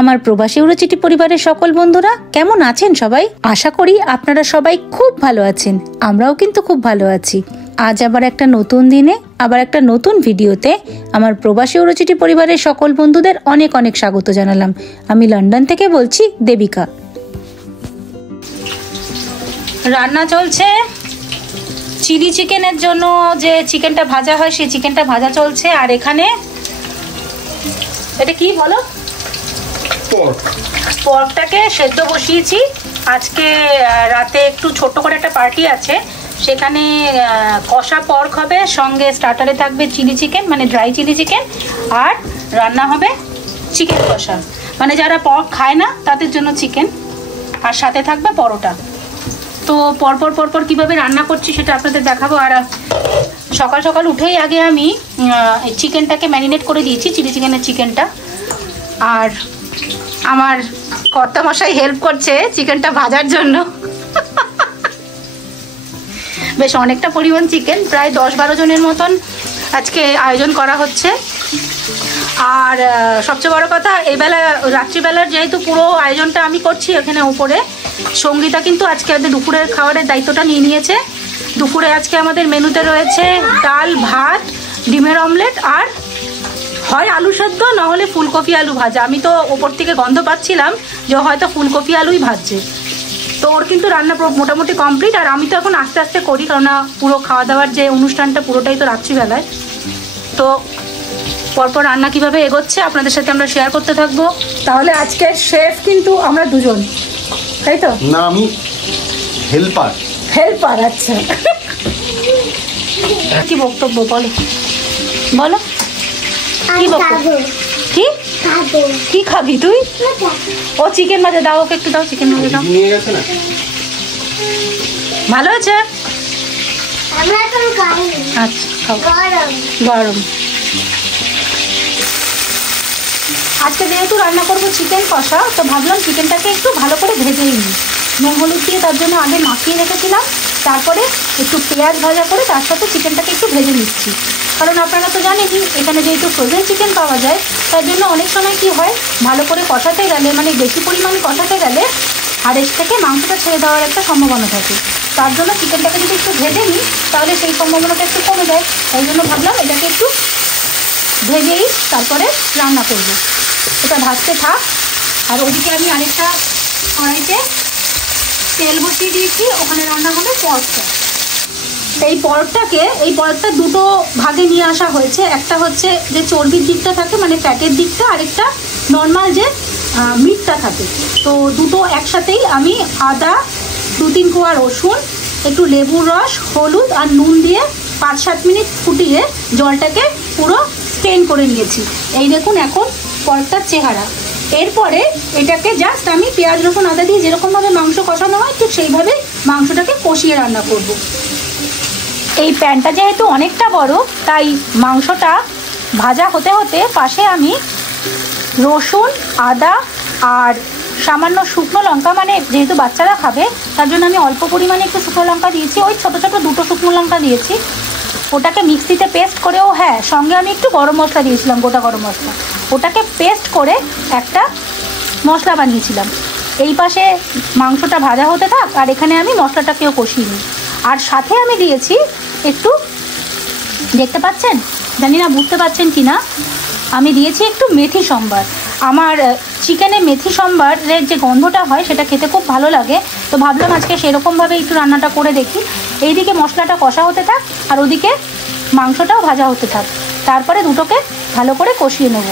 আমার প্রবাসী উড়োচিটি পরিবারের সকল বন্ধুরা কেমন আছেন সবাই? আশা করি আপনারা সবাই খুব ভালো আছেন। আমরাও কিন্তু খুব ভালো আছি। আজ আবার একটা নতুন দিনে আবার একটা নতুন ভিডিওতে আমার প্রবাসী উড়োচিটি পরিবারের সকল বন্ধুদের অনেক অনেক স্বাগত জানালাম। আমি লন্ডন থেকে বলছি দেবিকা। রান্না চলছে চিলি চিকেনের জন্য, যে চিকেনটা ভাজা হয় সেই চিকেনটা ভাজা চলছে। আর এখানে এটা কি বলো, পর্কটাকে সেদ্ধ বসিয়েছি। আজকে রাতে একটু ছোট করে একটা পার্টি আছে, সেখানে কষা পর্ক হবে, সঙ্গে স্টার্টারে থাকবে চিলি চিকেন মানে ড্রাই চিলি চিকেন, আর রান্না হবে চিকেন কষা, মানে যারা পর্ক খায় না তাদের জন্য চিকেন, আর সাথে থাকবে পরোটা। তো পরপর কিভাবে রান্না করছি সেটা আপনাদের দেখাবো। আর সকাল সকাল উঠেই আগে আমি চিকেনটাকে ম্যারিনেট করে দিয়েছি, চিলি চিকেনের চিকেনটা। আর আমার কর্তামশাই হেল্প করছে চিকেনটা ভাজার জন্য। বেশ অনেকটা পরিমাণ চিকেন, প্রায় 10-12 জনের মতন আজকে আয়োজন করা হচ্ছে। আর সবচেয়ে বড় কথা, এইবেলা রাত্রিবেলার যেহেতু পুরো আয়োজনটা আমি করছি এখানে উপরে, সঙ্গীতা কিন্তু আজকে আমাদের দুপুরের খাবারের দায়িত্বটা নিয়ে নিয়েছে। দুপুরে আজকে আমাদের মেনুতে রয়েছে ডাল, ভাত, ডিমের অমলেট, আর হয় আলু সেদ্ধ না হলে ফুলকপি আলু ভাজা। আমি তো ওপর থেকে গন্ধ পাচ্ছিলাম যে হয়তো ফুলকপি আলুই ভাজছে। তো ওর কিন্তু রান্না মোটামুটি কমপ্লিট। আর আমি তো এখন আস্তে আস্তে করি, কারণ পুরো খাওয়া দাওয়ার যে অনুষ্ঠানটা পুরোটাই তো রাত্রিবেলায়। তো পরপর রান্না কিভাবে এগোচ্ছে আপনাদের সাথে আমরা শেয়ার করতে থাকবো। তাহলে আজকের শেফ কিন্তু আমরা দুজন, তাই তো? না, আমি হেল্পার। আচ্ছা, কি বক্তব্য বলো বলো, কি বক্তব্য? কি খাবি তুই? ও চিকেন ভাজা দাও, ওকে একটু দাও, চিকেন ভাজা দাও। ভালো আছে? আচ্ছা, গরম। আজকে যেহেতু রান্না করবো চিকেন কষা, তো ভাবলাম চিকেনটাকে একটু ভালো করে ভেজেই নিই। নুন হলুদ দিয়ে তার জন্য আগে মাখিয়ে রেখেছিলাম, তারপরে একটু পেঁয়াজ ভাজা করে তার সাথে চিকেনটাকে একটু ভেজে নিচ্ছি। কারণ আপনারা তো জানেনই এখানে যেহেতু ফ্রোজেন চিকেন পাওয়া যায়, তার জন্য অনেক সময় কি হয়, ভালো করে কষাতে গেলে মানে বেশি পরিমাণে কষাতে গেলে হাড়ের থেকে মাংসটা ছেড়ে দেওয়ার একটা সম্ভাবনা থাকে। তার জন্য চিকেনটাকে যদি একটু ভেজে নিই তাহলে সেই সম্ভাবনাটা একটু কমে যায়। তাই জন্য ভাবলাম এটাকে একটু ভেজেই তারপরে রান্না করব। এটা ভাজতে থাক। আর ওদিকে আমি আরেকটা কড়াইতে তেল বসিয়ে দিয়েছি, ওখানে রান্না হবে পর্কটা। এই পর্কটা দুটো ভাগে নিয়ে আসা হয়েছে। একটা হচ্ছে যে চর্বির দিকটা থাকে মানে ফ্যাটের দিকটা, আরেকটা নর্মাল যে মিটটা থাকে। তো দুটো একসাথেই আমি আদা, 2-3 কোয়া রসুন, একটু লেবুর রস, হলুদ আর নুন দিয়ে 5-7 মিনিট ফুটিয়ে জলটাকে পুরো স্টেন করে নিয়েছি। এই দেখুন এখন পর্কটার চেহারা। এরপরে এটাকে জাস্ট আমি পেঁয়াজ রসুন আদা দিয়ে যেরকমভাবে মাংস কষানো হয় ঠিক সেইভাবে মাংসটাকে কষিয়ে রান্না করব। এই প্যানটা যেহেতু অনেকটা বড়, তাই মাংসটা ভাজা হতে হতে পাশে আমি রসুন, আদা আর সামান্য শুকনো লঙ্কা, মানে যেহেতু বাচ্চারা খাবে তার জন্য আমি অল্প পরিমাণে একটু শুকনো লঙ্কা দিয়েছি, ওই ছোটো ছোটো 2টো শুকনো লঙ্কা দিয়েছি। ওটাকে মিক্সিতে পেস্ট করেও, হ্যাঁ সঙ্গে আমি একটু গরম মশলা দিয়েছিলাম, গোটা গরম মশলা। ওটাকে পেস্ট করে একটা মশলা বানিয়েছিলাম। এই পাশে মাংসটা ভাজা হতে থাক, আর এখানে আমি মশলাটাকেও কষিয়ে নিই। আর সাথে আমি দিয়েছি একটু, দেখতে পাচ্ছেন, জানি না বুঝতে পারছেন কি না, আমি দিয়েছি একটু মেথি সম্বার। আমার চিকেনে মেথি সম্বারের যে গন্ধটা হয় সেটা খেতে খুব ভালো লাগে। তো ভাবলাম আজকে সেরকমভাবে একটু রান্নাটা করে দেখি। এইদিকে মশলাটা কষা হতে থাক আর ওদিকে মাংসটাও ভাজা হতে থাক, তারপরে দুটোকে ভালো করে কষিয়ে নেব।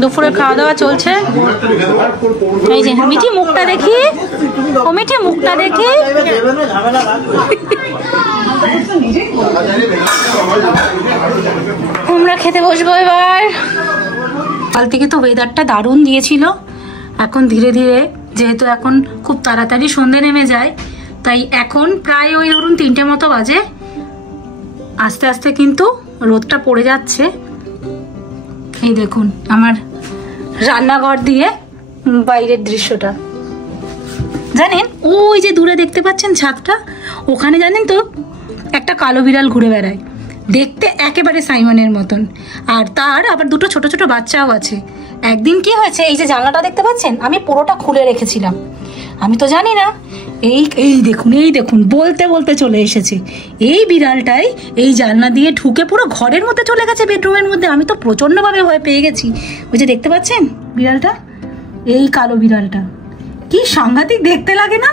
দুপুরে খাওয়া দাওয়া চলছে। এই যে মিঠি মুখটা দেখি, ও মিঠি মুখটা দেখি। আমরা খেতে বসবো এবার। কাল থেকে তো ওয়েদারটা দারুণ দিয়েছিল। এখন ধীরে ধীরে, যেহেতু এখন খুব তাড়াতাড়ি সন্ধে নেমে যায়, তাই এখন প্রায় ওই ধরুন 3টে মতো বাজে, আস্তে আস্তে কিন্তু রোদটা পড়ে যাচ্ছে। এই দেখুন আমার রান্নাঘর দিয়ে বাইরের দৃশ্যটা। জানেন ওই যে দূরে দেখতে পাচ্ছেন ছাদটা, ওখানে জানেন তো একটা কালো বিড়াল ঘুরে বেড়ায়। দেখতে একেবারে সাইমনের মতন, আর তার আবার দুটো ছোট ছোট বাচ্চাও আছে। একদিন কি হয়েছে, এই যে জানলাটা দেখতে পাচ্ছেন আমি পুরোটা খুলে রেখেছিলাম, আমি তো জানি না, এই এই দেখুন বলতে বলতে চলে এসেছে। এই বিড়ালটাই এই জানলা দিয়ে ঢুকে পুরো ঘরের মধ্যে চলে গেছে, বেডরুমের মধ্যে। আমি তো প্রচন্ডভাবে ভয় পেয়ে গেছি। ওই যে দেখতে পাচ্ছেন বিড়ালটা, এই কালো বিড়ালটা, কি সাংঘাতিক দেখতে লাগে না?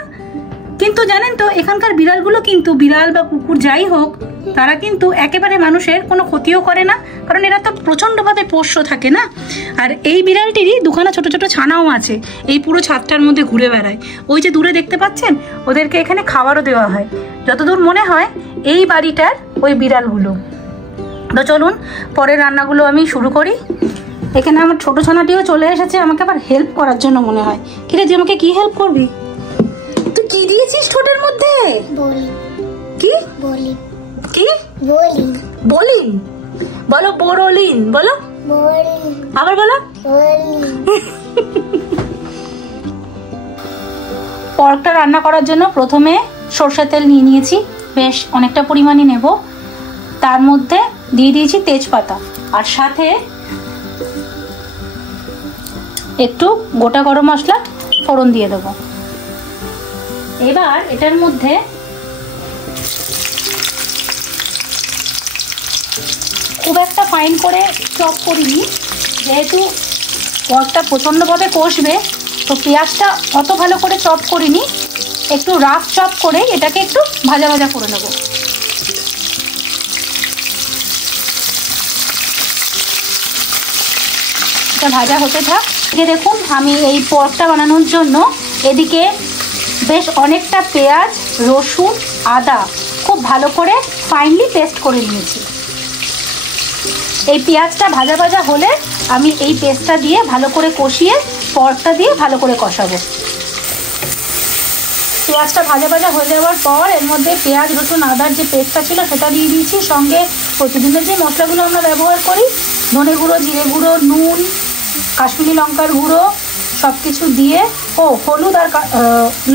কিন্তু জানেন তো এখানকার বিড়ালগুলো কিন্তু, বিড়াল বা কুকুর যাই হোক, তারা কিন্তু একেবারে মানুষের কোনো ক্ষতিও করে না, কারণ এরা তো প্রচন্ডভাবে পোষ্য থাকে না। আর এই বিড়ালটিরই দুখানা ছোট ছোট ছানাও আছে, এই পুরো ছাদটার মধ্যে ঘুরে বেড়ায়। ওই যে দূরে দেখতে পাচ্ছেন, ওদেরকে এখানে খাবারও দেওয়া হয়, যতদূর মনে হয় এই বাড়িটার ওই বিড়ালগুলো। তো চলুন পরের রান্নাগুলো আমি শুরু করি। এখানে আমার ছোট ছানাটিও চলে এসেছে আমাকে আবার হেল্প করার জন্য মনে হয়। কিরে তুই আমাকে কি হেল্প করবি? তুই কি দিয়েছিস ঠোঁটের মধ্যে? বলি। কি বলি। কি বলি। বলিন? বলো বোরোলিন, বলো। বলি। আবার বলো। বলি। পর্কটা রান্না করার জন্য প্রথমে সরষের তেল নিয়ে নিয়েছি, বেশ অনেকটা পরিমাণে নেব। তার মধ্যে দিয়ে দিয়েছি তেজপাতা, আর সাথে একটু গোটা গরম মশলা ফোড়ন দিয়ে দেবো। এবার এটার মধ্যে খুব একটা ফাইন করে চপ করিনি, যেহেতু পর্কটা প্রচণ্ডভাবে কষবে, তো পেঁয়াজটা অত ভালো করে চপ করিনি, একটু রাফ চপ করে এটাকে একটু ভাজা ভাজা করে নেব। এটা ভাজা হতে থাক। দেখুন আমি এই পর্কটা বানানোর জন্য এদিকে বেশ অনেকটা পেঁয়াজ, রসুন, আদা খুব ভালো করে ফাইনলি পেস্ট করে নিয়েছি। এই পেঁয়াজটা ভাজা ভাজা হলে আমি এই পেস্টটা দিয়ে ভালো করে কষিয়ে পর্কটা দিয়ে ভালো করে কষাবো। পেঁয়াজটা ভাজা ভাজা হয়ে যাওয়ার পর এর মধ্যে পেঁয়াজ, রসুন, আদার যে পেস্টটা ছিল সেটা দিয়ে দিয়েছি, সঙ্গে প্রতিদিনের যে মশলাগুলো আমরা ব্যবহার করি, ধনে গুঁড়ো, জিরে গুঁড়ো, নুন, কাশ্মীরি লঙ্কার গুঁড়ো, সব কিছু দিয়ে, হলুদ আর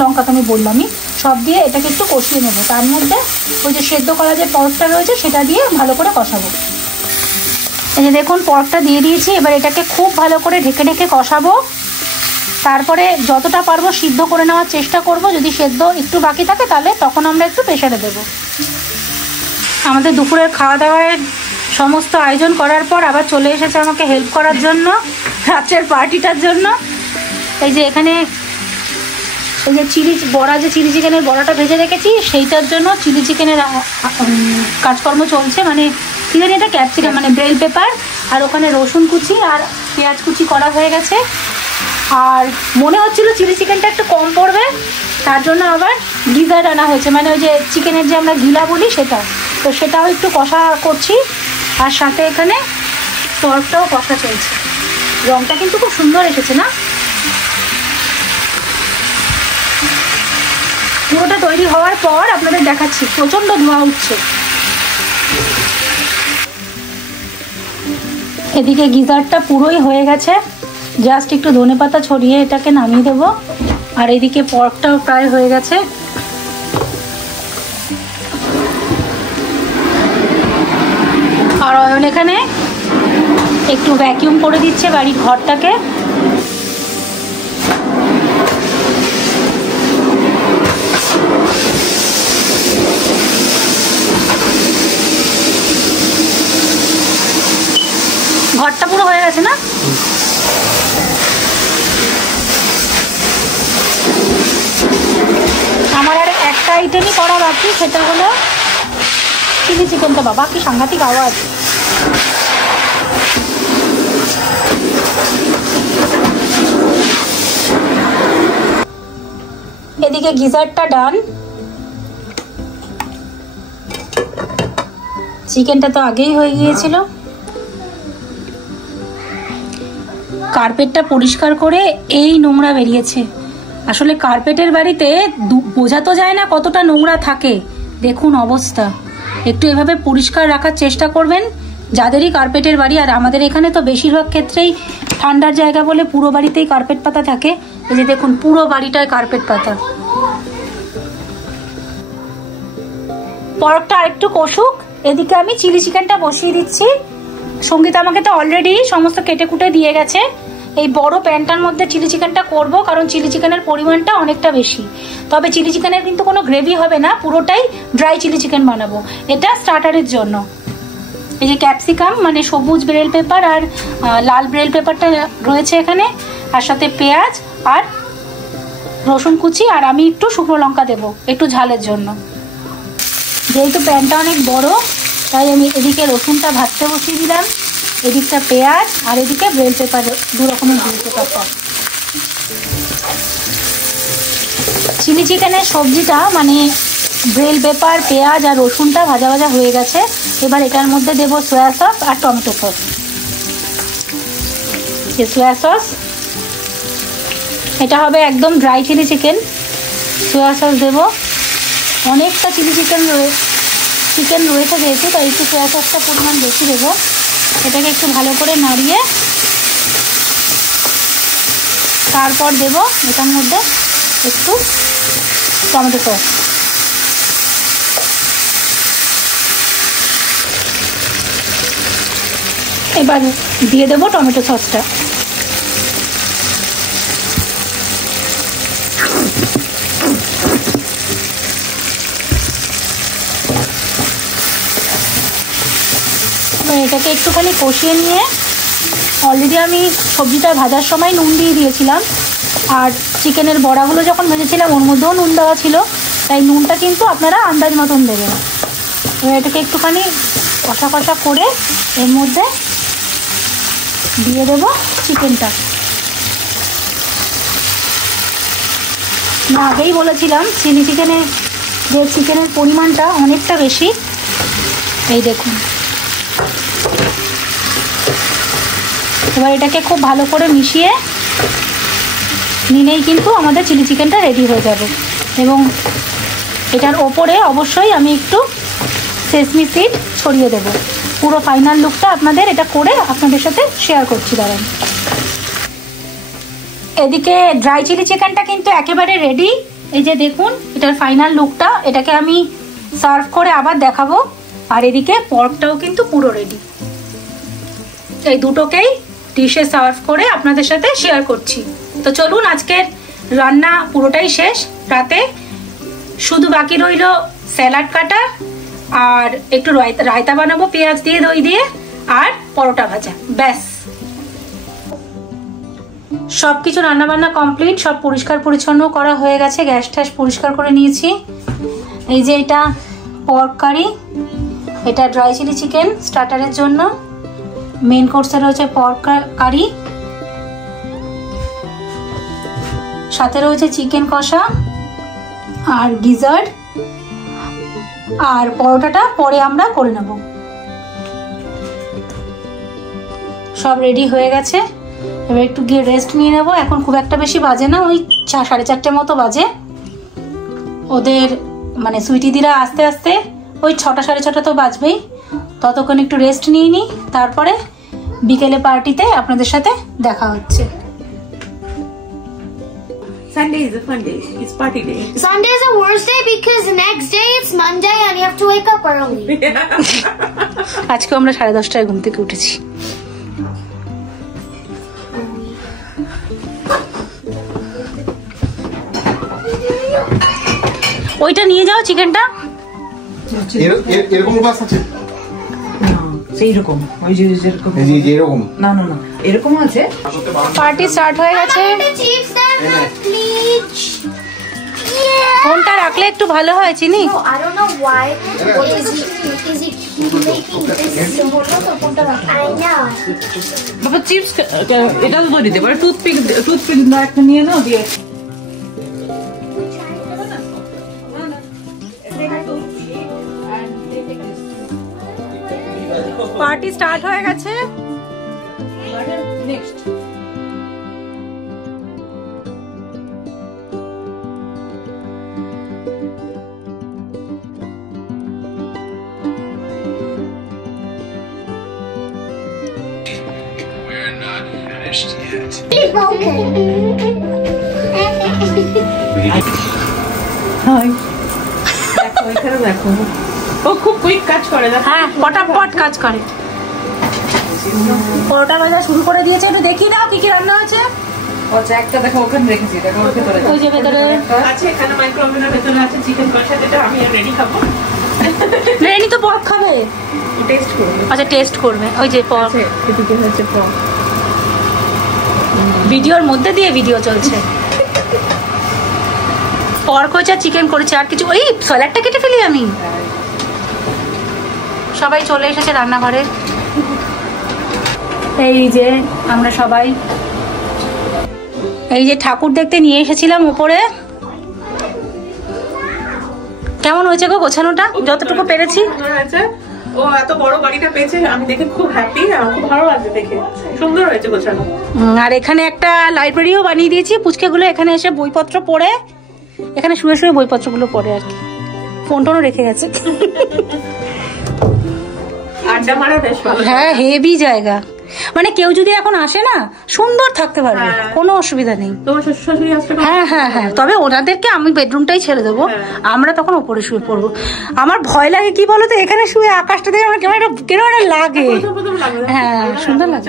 লঙ্কা তো আমি বললামই, সব দিয়ে এটাকে একটু কষিয়ে নেবো। তার মধ্যে ওই যে সেদ্ধ করা যে পর্কটা রয়েছে সেটা দিয়ে ভালো করে কষাবো। এই যে দেখুন পর্কটা দিয়ে দিয়েছি, এবার এটাকে খুব ভালো করে ঢেকে ঢেকে কষাবো। তারপরে যতটা পারবো সিদ্ধ করে নেওয়ার চেষ্টা করব, যদি সেদ্ধ একটু বাকি থাকে তাহলে তখন আমরা একটু প্রেসারে দেবো। আমাদের দুপুরের খাওয়া দাওয়ার সমস্ত আয়োজন করার পর আবার চলে এসেছে আমাকে হেল্প করার জন্য রাত্রের পার্টিটার জন্য। এই যে এখানে এই যে চিলি চিকেনের বড়াটা ভেজে রেখেছি, সেইটার জন্য চিলি চিকেনের কাজকর্ম চলছে। মানে কি জানি এটা ক্যাপসিকাম, মানে বেল পেপার, আর ওখানে রসুন কুচি আর পেঁয়াজ কুচি করা হয়ে গেছে। আর মনে হচ্ছিল চিলি চিকেনটা একটু কম পড়বে, তার জন্য আবার গিজার আনা হয়েছে, মানে ওই যে চিকেনের যে আমরা গিলা বলি সেটা, তো সেটাও একটু কষা করছি। আর সাথে এখানে পর্কটাও কষা চলছে। রংটা কিন্তু খুব সুন্দর এসেছে না? পুরোটা তৈরি হওয়ার পর আপনাদের দেখাচ্ছি, প্রচণ্ড ধোঁয়া উঠছে। এদিকে গিজারটা পুরোই হয়ে গেছে, জাস্ট একটু ধনেপাতা ছড়িয়ে এটাকে নামিয়ে দেবো। আর এদিকে পর্কটাও প্রায় হয়ে গেছে। আর অয়ন এখানে একটু ভ্যাকিউম করে দিচ্ছে বাড়ির ঘরটাকে। ঘরটা পুরো হয়ে গেছে না? আমার আর একটা আইটেমই করা বাকি, সেটা হলো চিলি চিকেনটা। বাবা কি সাংঘাতিক আওয়াজ! এদিকে গিজারটা ডান, চিকেনটা তো আগেই হয়ে গিয়েছিল। কার্পেটটা পরিষ্কার করে এই নোংরা বেরিয়েছে। আসলে কার্পেটের বাড়িতে বোঝা তো যায় না কতটা নোংরা থাকে। দেখুন অবস্থা। একটু এভাবে পরিষ্কার রাখার চেষ্টা করবেন যাদেরই কার্পেটের বাড়ি। আর আমাদের এখানে তো বেশিরভাগ ক্ষেত্রেই ঠান্ডার জায়গা বলে পুরো বাড়িতেই কার্পেট পাতা থাকে। এই যে দেখুন পুরো বাড়িটায় কার্পেট পাতা। পর্কটা আরেকটু কষুক, এদিকে আমি চিলি চিকেনটা বসিয়ে দিচ্ছি। সঙ্গীতা আমাকে তো অলরেডি সমস্ত কেটে কুটে দিয়ে গেছে। এই বড় প্যানটার মধ্যে চিলি চিকেনটা করব, কারণ চিলি চিকেনের পরিমাণটা অনেকটা বেশি। তবে চিলি চিকেনের কিন্তু কোনো গ্রেভি হবে না, পুরোটাই ড্রাই চিলি চিকেন বানাবো। এটা স্টার্টারের জন্য। এই যে ক্যাপসিকাম মানে সবুজ বেল পেপার আর লাল বেল পেপারটা রয়েছে এখানে, আর সাথে পেঁয়াজ আর রসুন কুচি, আর আমি একটু শুকনো লঙ্কা দেবো একটু ঝালের জন্য। যেহেতু প্যানটা অনেক বড়, তাই আমি এদিকে রসুনটা ভাজতে বসিয়ে দিলাম, এদিকটা পেঁয়াজ, আর এদিকে বেল পেপার, দু রকমের বেল পেপারটা। চিলি চিকেনের সবজিটা মানে বেল পেপার, পেঁয়াজ আর রসুনটা ভাজা ভাজা হয়ে গেছে। এবার এটার মধ্যে দেবো সয়া সস আর টমেটো সস। সয়া সস, এটা হবে একদম dry chilli chicken. Soya sauce দেবো, অনেকটা চিলি চিকেন রয়েছে যেহেতু, তাই একটু সয়া সসটা পরিমাণ বেশি দেবো। এটাকে একটু ভালো করে নাড়িয়ে তারপর দেবো এটার মধ্যে একটু টমেটো সস। এবার দিয়ে দেবো টমেটো সসটা। এটাকে একটুখানি কষিয়ে নিয়ে, অলরেডি আমি সবজিটা ভাজার সময় নুন দিয়ে দিয়েছিলাম, আর চিকেনের বড়াগুলো যখন ভেজেছিলাম ওর মধ্যেও নুন দেওয়া ছিল, তাই নুনটা কিন্তু আপনারা আন্দাজ মতন দেবেন। এবার এটাকে একটুখানি কষা কষা করে এর মধ্যে দিয়ে দেবো চিকেনটা। না, আগেই বলেছিলাম চিলি চিকেনের পরিমাণটা অনেকটা বেশি। এই দেখুন, এবার এটাকে খুব ভালো করে মিশিয়ে নিলেই কিন্তু আমাদের চিলি চিকেনটা রেডি হয়ে যাবে। এবং এটার ওপরে অবশ্যই আমি একটু সেসমি সিড ছড়িয়ে দেব। পুরো ফাইনাল লুকটা আপনাদের এটা করে আপনাদের সাথে শেয়ার করছি। দাঁড়ান, এদিকে ড্রাই চিলি চিকেনটা কিন্তু একেবারে রেডি। এই যে দেখুন এটার ফাইনাল লুকটা, এটাকে আমি সার্ভ করে আবার দেখাবো। আর এদিকে পর্কটাও কিন্তু পুরো রেডি। এই দুটোকেই ডিশে সার্ভ করে আপনাদের সাথে শেয়ার করছি। তো চলুন, আজকের রান্না পুরোটাই শেষ। রাতে শুধু বাকি রইল স্যালাড কাটা আর একটু রায়তা বানাবো পেঁয়াজ দিয়ে, দই দিয়ে, আর পরোটা ভাজা। ব্যাস, সবকিছু রান্নাবান্না কমপ্লিট। সব পরিষ্কার পরিচ্ছন্ন করা হয়ে গেছে, গ্যাস ট্যাস পরিষ্কার করে নিয়েছি। এই যে এটা পর্ক কারি, এটা ড্রাই চিলি চিকেন স্টার্টারের জন্য। মেন কোর্সে রয়েছে পর্ক কারি, সাথে রয়েছে চিকেন কষা আর ডিজার্ট, আর পরোটাটা পরে আমরা করে নেব। সব রেডি হয়ে গেছে, এবার একটু গিয়ে রেস্ট নিয়ে নেব। এখন খুব একটা বেশি বাজে না, ওই 4:30 মতো বাজে। ওদের মানে সুইটিদিরা আস্তে আস্তে ওই 6টা 6:30 তো বাজবেই। ততক্ষণ একটু রেস্ট নিয়ে নিই, তারপরে বিকেলে পার্টিতে আপনাদের সাথে দেখা হচ্ছে। Sunday is a fun day. It's party day. Sunday is the worst day because the next day it's Monday and you have to wake up early. আজকে আমরা 10:30টায় ঘুম থেকে উঠেছি। ওইটা নিয়ে যাও চিকেনটা। এরকম বাস আছে সেই রকম, ওই যে যেরকম এরকম না না না এরকম আছে। পার্টি স্টার্ট হয়ে গেছে। ফোনটা রাখলে একটু ভালো হয় চিনি। No, I don't know why. What is he making this symbol? I know. বাবা চিপস এটা তো দিতে পারে, টুথপিক না একটা নিয়ে নাও দিয়ে। পার্টি স্টার্ট হয়ে গেছে। নেক্সট হাই দেখো এখানে দেখো ও খুব কুইক কাজ করে। হ্যাঁ পটাপট কাজ করে। পরোটা ভাজা শুরু করে দিয়েছে, একটু দেখি দাও কি কি রান্না হয়েছে। আচ্ছা একটা দেখো ওখানে রেখেছি, দেখো ওর ভেতরে ওই যে ভেতরে আছে, এখানে মাইক্রোওভেনের ভেতরে আছে চিকেন কষা, যেটা আমি রেডি খাবো। রেনি তো পর্ক খাবে, টেস্ট করবো। আচ্ছা টেস্ট করবে। ওই যে পর্ক এদিকে হচ্ছে পর্ক, ভিডিওর মধ্যে দিয়ে ভিডিও চলছে। পর্ক হয়েছে, চিকেন করেছে, আর কিছু। ওই স্যালাডটা কেটে ফেলি আমি। সবাই চলে এসেছে রান্নাঘরে। এই যে আমরা সবাই এই যে ঠাকুর দেখতে নিয়ে এসেছিলাম উপরে। কেমন হয়েছে গো গোছানোটা? যতটুকু পেরেছি। ও এত বড় গাড়িটা পেয়েছে, আমি দেখে খুব হ্যাপি, আমার খুব ভালো লাগছে দেখে, সুন্দর হয়েছে গোছানো। আর এখানে একটা লাইব্রেরিও বানিয়ে দিয়েছি। পুচকেগুলো এখানে এসে বইপত্র পড়ে, এখানে শুয়ে শুয়ে বইপত্রগুলো পড়ে আর কি। ফোন টোনও রেখে গেছে। আড্ডা মারা বেশ ভালো। হ্যাঁ হেভি জায়গা, মানে কেউ যদি এখন আসে না সুন্দর থাকতে পারবে, কোনো অসুবিধা নেই। তোমার শ্বশুর শাশুড়ি আসলে? হ্যাঁ হ্যাঁ হ্যাঁ, তবে ওনাদেরকে আমি বেডরুমটাই ছেড়ে দেবো, আমরা তখন ওপরে শুয়ে পড়বো। আমার ভয় লাগে কি বলতো, এখানে শুয়ে আকাশটা দেখে আমার কেমন একটা লাগে। হ্যাঁ সুন্দর লাগে।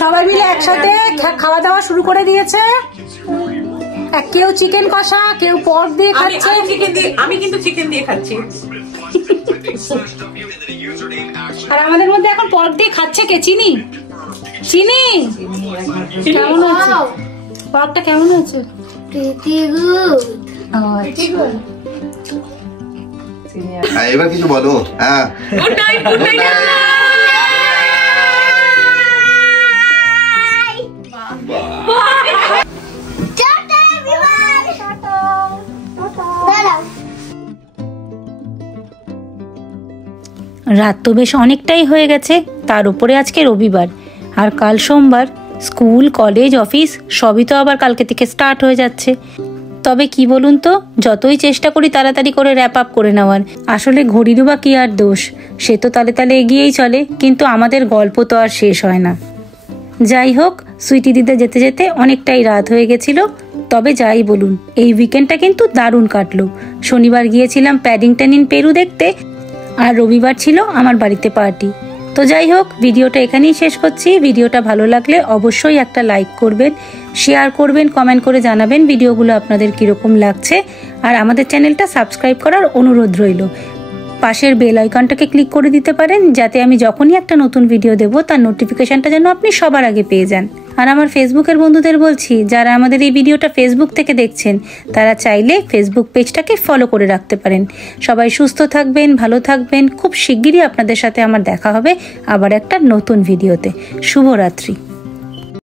সবাই মিলে একসাথে খাওয়া দাওয়া শুরু করে দিয়েছে। কেউ চিকেন কষা, কেউ পর্ক দিয়ে খাচ্ছে। আমি কিন্তু চিকেন দিয়ে খাচ্ছি। আর আমাদের মধ্যে এখন পর্ক দিয়ে খাচ্ছে কে? চিনি। চিনি কেমন হয়েছে? পর্কটা কেমন হয়েছে? এবার কিছু বলো। হ্যাঁ গুড নাইট, গুড নাইট। রাত তো বেশ অনেকটাই হয়ে গেছে, তার উপরে আজকে রবিবার আর কাল সোমবার। স্কুল কলেজ অফিস সবই তো আবার কালকে থেকে স্টার্ট হয়ে যাচ্ছে। তবে কি বলুন তো, যতই চেষ্টা করি তাড়াতাড়ি করে র্যাপ আপ করে নেওয়ার, আসলে ঘড়িরও বা কি আর দোষ, সে তো তালে তালে এগিয়েই চলে, কিন্তু আমাদের গল্প তো আর শেষ হয় না। যাই হোক, সুইটি দিতে যেতে যেতে অনেকটাই রাত হয়ে গেছিল। তবে যাই বলুন, এই উইকেন্ডটা কিন্তু দারুণ কাটলো। শনিবার গিয়েছিলাম প্যাডিংটন ইন পেরু দেখতে, আর রবিবার ছিল আমার বাড়িতে পার্টি। তো যাই হোক, ভিডিওটা এখানেই শেষ করছি। ভিডিওটা ভালো লাগলে অবশ্যই একটা লাইক করবেন, শেয়ার করবেন, কমেন্ট করে জানাবেন ভিডিওগুলো আপনাদের কীরকম লাগছে। আর আমাদের চ্যানেলটা সাবস্ক্রাইব করার অনুরোধ রইল। পাশের বেল আইকনটাকে ক্লিক করে দিতে পারেন, যাতে আমি যখনই একটা নতুন ভিডিও দেব তার নোটিফিকেশনটা যেন আপনি সবার আগে পেয়ে যান। আর আমার ফেসবুকের বন্ধুদের বলছি, যারা আমাদের এই ভিডিওটা ফেসবুক থেকে দেখছেন, তারা চাইলে ফেসবুক পেজটাকে ফলো করে রাখতে পারেন। সবাই সুস্থ থাকবেন, ভালো থাকবেন। খুব শিগগিরই আপনাদের সাথে আমার দেখা হবে আবার একটা নতুন ভিডিওতে। শুভরাত্রি।